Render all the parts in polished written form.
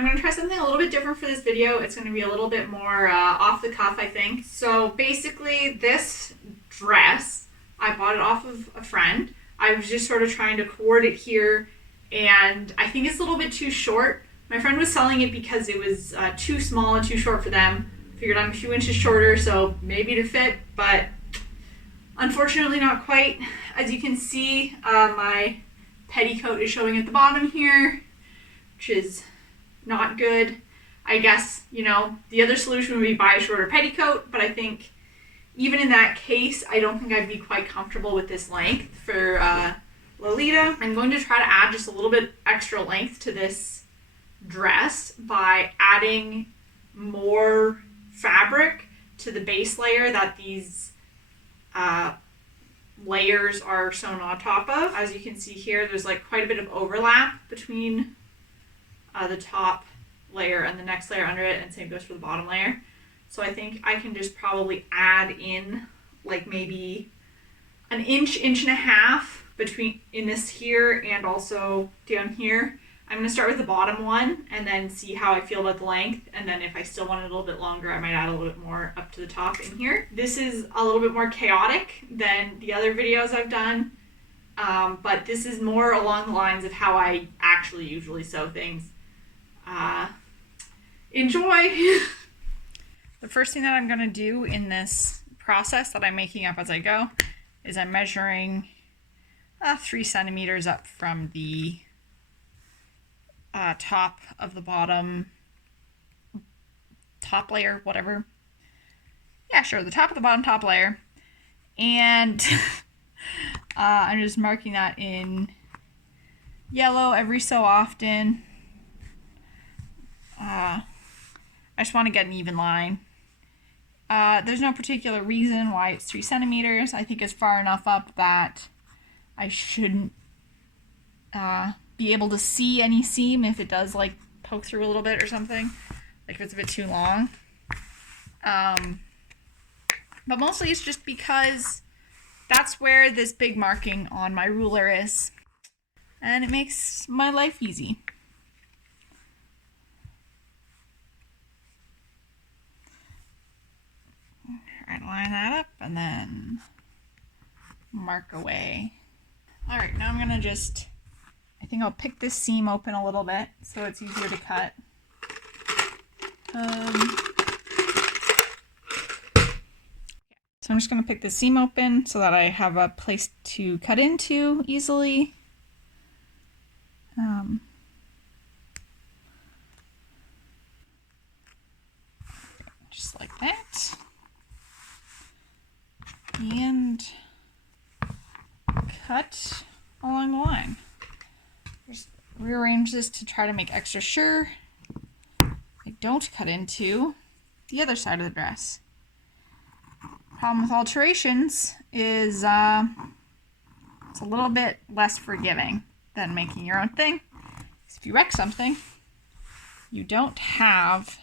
I'm going to try something a little bit different for this video. It's going to be a little bit more off the cuff, I think. So basically this dress, I bought it off of a friend. I was just sort of trying to cord it here, and I think it's a little bit too short. My friend was selling it because it was too small and too short for them. Figured I'm a few inches shorter, so maybe to fit, but unfortunately not quite. As you can see, my petticoat is showing at the bottom here, which is not good. I guess, you know, the other solution would be buy a shorter petticoat, but I think even in that case, I don't think I'd be quite comfortable with this length for Lolita. I'm going to try to add just a little bit extra length to this dress by adding more fabric to the base layer that these layers are sewn on top of. As you can see here, there's like quite a bit of overlap between the top layer and the next layer under it, and same goes for the bottom layer. So I think I can just probably add in like maybe an inch, inch and a half between in this here and also down here. I'm going to start with the bottom one and then see how I feel about the length, and then if I still want it a little bit longer, I might add a little bit more up to the top in here. This is a little bit more chaotic than the other videos I've done, but this is more along the lines of how I actually usually sew things. Enjoy! The first thing that I'm going to do in this process that I'm making up as I go is I'm measuring 3 centimeters up from the top of the bottom, top layer, whatever. Yeah, sure, the top of the bottom top layer. And I'm just marking that in yellow every so often. I just want to get an even line. There's no particular reason why it's 3 centimeters. I think it's far enough up that I shouldn't be able to see any seam if it does like poke through a little bit or something, like if it's a bit too long. But mostly it's just because that's where this big marking on my ruler is, and it makes my life easy. Alright, line that up and then mark away. Alright, now I'm gonna just, I think I'll pick this seam open a little bit so it's easier to cut. So I'm just going to pick the seam open so that I have a place to cut into easily. Just like that. And cut along the line. Just rearrange this to try to make extra sure I don't cut into the other side of the dress. Problem with alterations is it's a little bit less forgiving than making your own thing. So if you wreck something, you don't have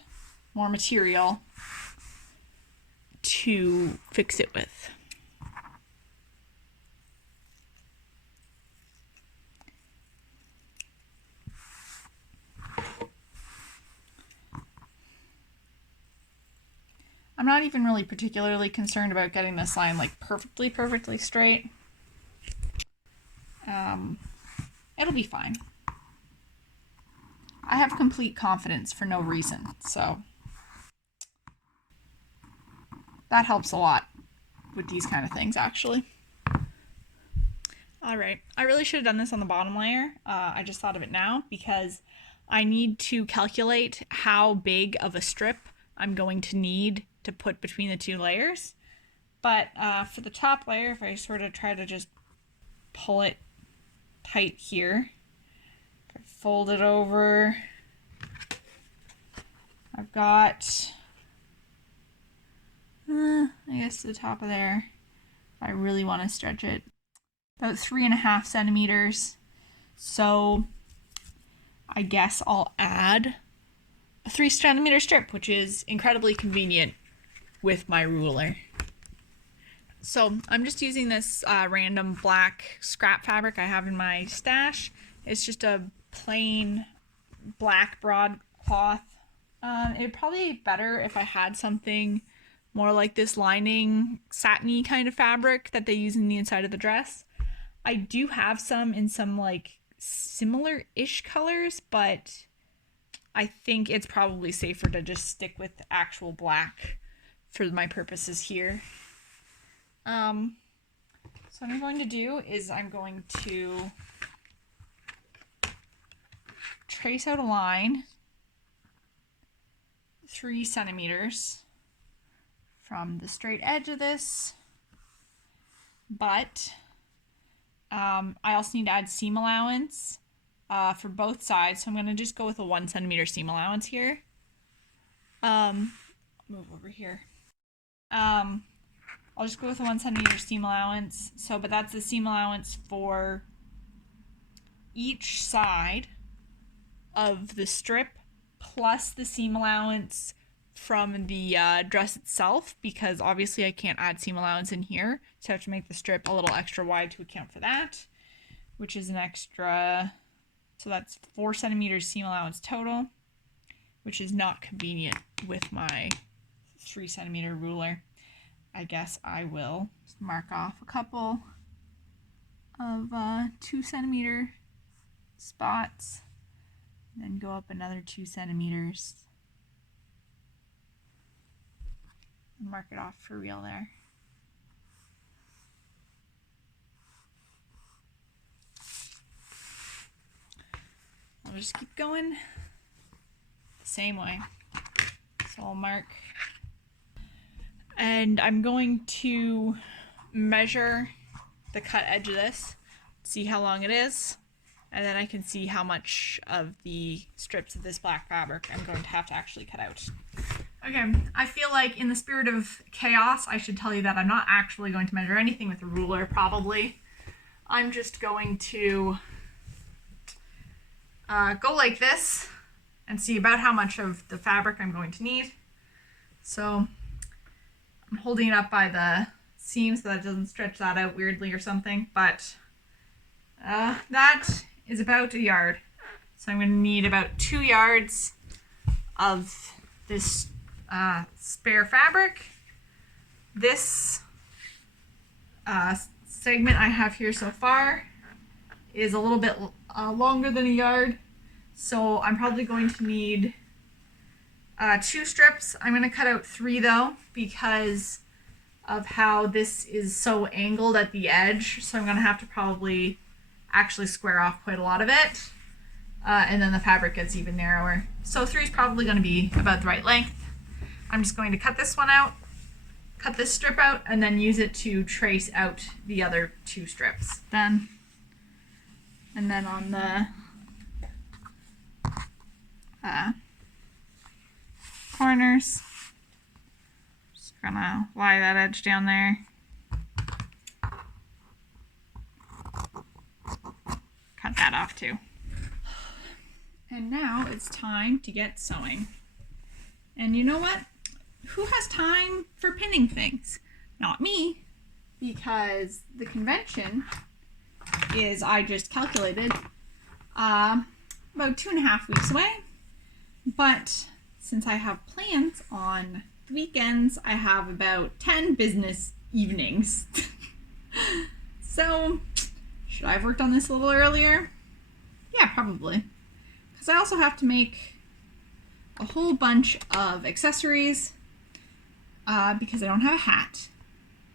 more material to fix it with. I'm not even really particularly concerned about getting this line like perfectly straight. It'll be fine. I have complete confidence for no reason, so that helps a lot with these kind of things, actually. Alright, I really should have done this on the bottom layer. I just thought of it now because I need to calculate how big of a strip I'm going to need to put between the two layers. But for the top layer, if I sort of try to just pull it tight here, if I fold it over, I've got, I guess to the top of there, if I really want to stretch it, about 3.5 centimeters. So I guess I'll add a 3 centimeter strip, which is incredibly convenient with my ruler. So I'm just using this random black scrap fabric I have in my stash. It's just a plain black broadcloth cloth. It'd probably be better if I had something more like this lining, satiny kind of fabric that they use in the inside of the dress. I do have some in some like similar-ish colors, but I think it's probably safer to just stick with actual black for my purposes here. So what I'm going to do is I'm going to trace out a line 3 centimeters from the straight edge of this, but I also need to add seam allowance for both sides, so I'm going to just go with a 1 centimeter seam allowance here. Move over here. I'll just go with a 1 centimeter seam allowance. So, but that's the seam allowance for each side of the strip plus the seam allowance from the dress itself, because obviously I can't add seam allowance in here, so I have to make the strip a little extra wide to account for that, which is an extra, so that's 4 centimeters seam allowance total, which is not convenient with my 3 centimeter ruler. I guess I will mark off a couple of 2 centimeter spots, then go up another 2 centimeters. Mark it off for real there. I'll just keep going the same way. So I'll mark, and I'm going to measure the cut edge of this, see how long it is, and then I can see how much of the strips of this black fabric I'm going to have to actually cut out. Okay, I feel like in the spirit of chaos, I should tell you that I'm not actually going to measure anything with a ruler, probably. I'm just going to go like this and see about how much of the fabric I'm going to need. So I'm holding it up by the seam so that it doesn't stretch that out weirdly or something, but that is about a yard. So I'm going to need about 2 yards of this spare fabric. This segment I have here so far is a little bit longer than a yard, so I'm probably going to need 2 strips. I'm going to cut out 3 though, because of how this is so angled at the edge, so I'm going to have to probably actually square off quite a lot of it, and then the fabric gets even narrower. So 3 is probably going to be about the right length. I'm just going to cut this one out, cut this strip out, and then use it to trace out the other 2 strips. Done. And then on the corners, just gonna lie that edge down there. Cut that off too. And now it's time to get sewing. And you know what? Who has time for pinning things? Not me, because the convention is, I just calculated, about 2.5 weeks away. But since I have plans on the weekends, I have about 10 business evenings. So, should I have worked on this a little earlier? Yeah, probably. Because I also have to make a whole bunch of accessories because I don't have a hat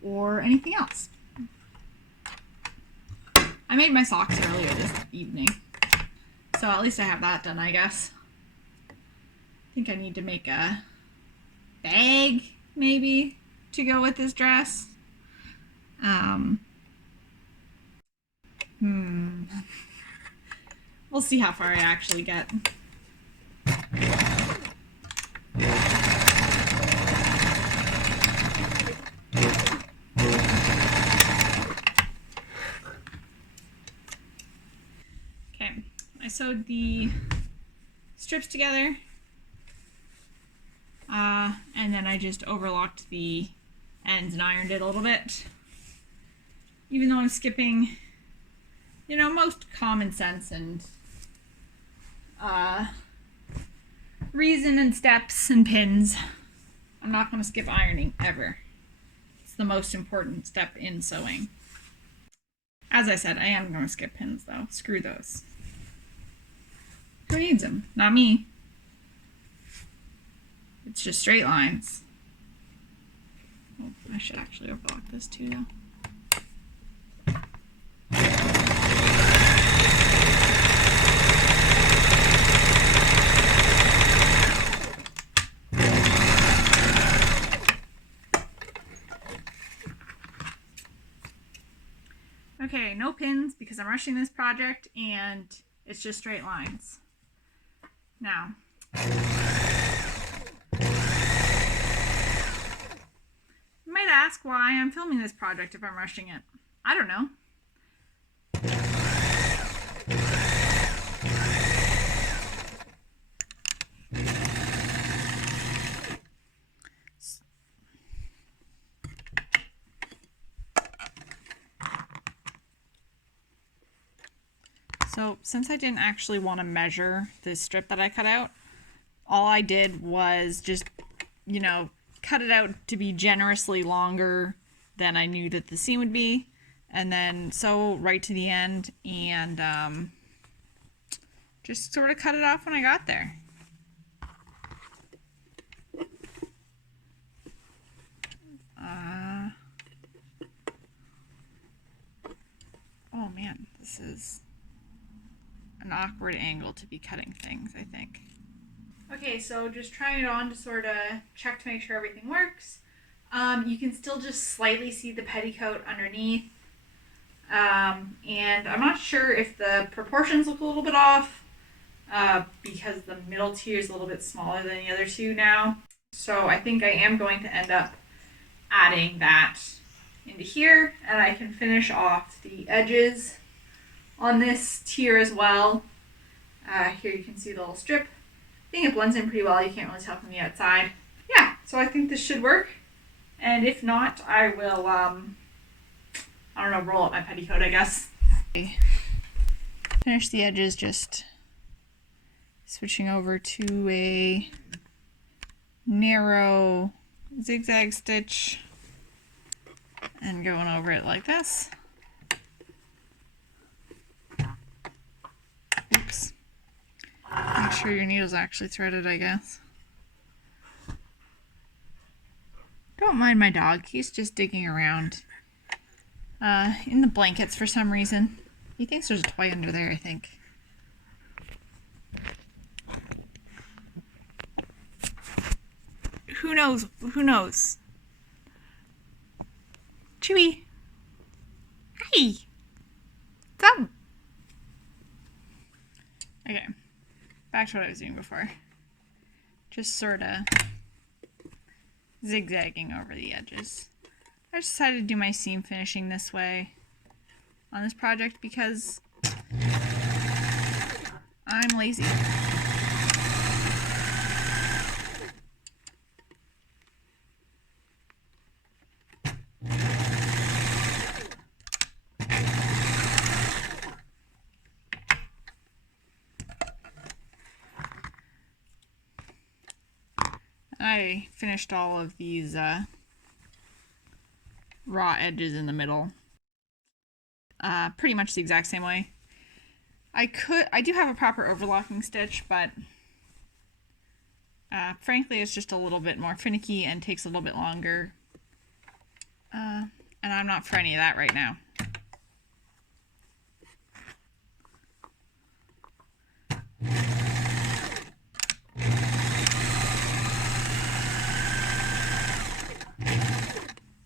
or anything else. I made my socks earlier this evening, so at least I have that done, I guess. I think I need to make a bag, maybe, to go with this dress. We'll see how far I actually get. Okay, I sewed the strips together, and then I just overlocked the ends and ironed it a little bit. Even though I'm skipping, you know, most common sense and reason and steps and pins. I'm not going to skip ironing ever. It's the most important step in sewing. As I said, I am going to skip pins though. Screw those. Who needs them? Not me. It's just straight lines. Oh, I should actually overlock this too though. Okay, no pins because I'm rushing this project and it's just straight lines. Now, you might ask why I'm filming this project if I'm rushing it. I don't know. So since I didn't actually want to measure this strip that I cut out, all I did was just, you know, cut it out to be generously longer than I knew that the seam would be, and then sew right to the end and just sort of cut it off when I got there. Oh man, this is an awkward angle to be cutting things, I think. Okay, so just trying it on to sort of check to make sure everything works. You can still just slightly see the petticoat underneath. And I'm not sure if the proportions look a little bit off because the middle tier is a little bit smaller than the other two now. So I think I am going to end up adding that into here, and I can finish off the edges on this tier as well. Here you can see the little strip. I think it blends in pretty well. You can't really tell from the outside. Yeah, so I think this should work. And if not, I will, I don't know, roll up my petticoat, I guess. Finish the edges, just switching over to a narrow zigzag stitch and going over it like this. Oops. Make sure your needle's actually threaded, I guess. Don't mind my dog, he's just digging around in the blankets for some reason. He thinks there's a toy under there, I think. Who knows? Who knows? Chewy. Hey. What's up? Okay. Back to what I was doing before. Just sort of zigzagging over the edges. I just decided to do my seam finishing this way on this project because I'm lazy. I finished all of these raw edges in the middle pretty much the exact same way. I do have a proper overlocking stitch, but frankly it's just a little bit more finicky and takes a little bit longer, and I'm not for any of that right now.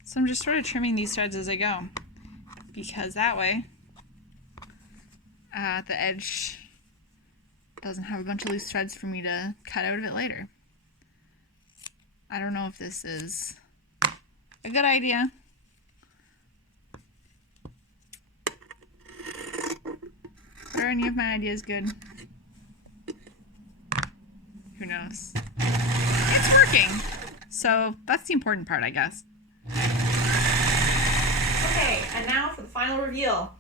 So I'm just sort of trimming these threads as I go, because that way the edge doesn't have a bunch of loose threads for me to cut out of it later. I don't know if this is a good idea. Are any of my ideas good? Who knows? It's working! So that's the important part, I guess. Okay, and now for the final reveal.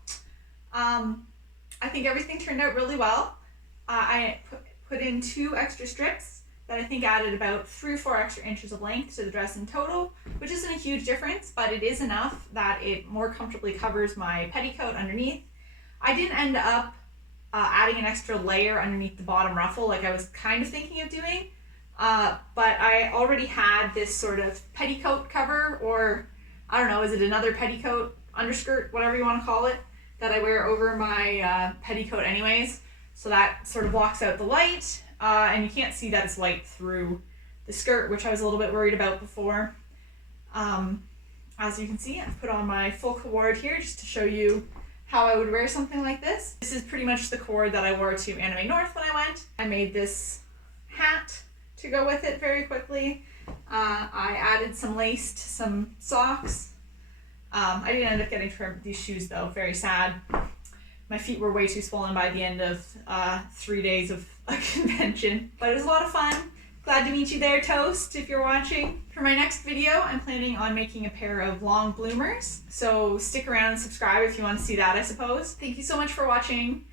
I think everything turned out really well. I put in 2 extra strips that I think added about 3 or 4 extra inches of length to the dress in total, which isn't a huge difference, but it is enough that it more comfortably covers my petticoat underneath. I didn't end up adding an extra layer underneath the bottom ruffle like I was kind of thinking of doing, but I already had this sort of petticoat cover, or I don't know, is it another petticoat, underskirt, whatever you want to call it, that I wear over my petticoat anyways. So that sort of blocks out the light, and you can't see that it's light through the skirt, which I was a little bit worried about before. As you can see, I've put on my full cord here just to show you how I would wear something like this. This is pretty much the cord that I wore to Anime North when I went. I made this hat to go with it very quickly. I added some lace to some socks. I didn't end up getting these shoes though, very sad. My feet were way too swollen by the end of 3 days of a convention, but it was a lot of fun. Glad to meet you there, Toast, if you're watching. For my next video, I'm planning on making a pair of long bloomers, so stick around and subscribe if you want to see that, I suppose. Thank you so much for watching.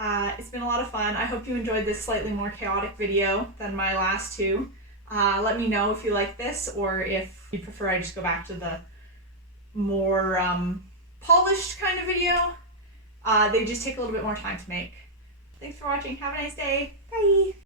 It's been a lot of fun. I hope you enjoyed this slightly more chaotic video than my last two. Let me know if you like this, or if you prefer I just go back to the more polished kind of video. They just take a little bit more time to make. Thanks for watching. Have a nice day. Bye!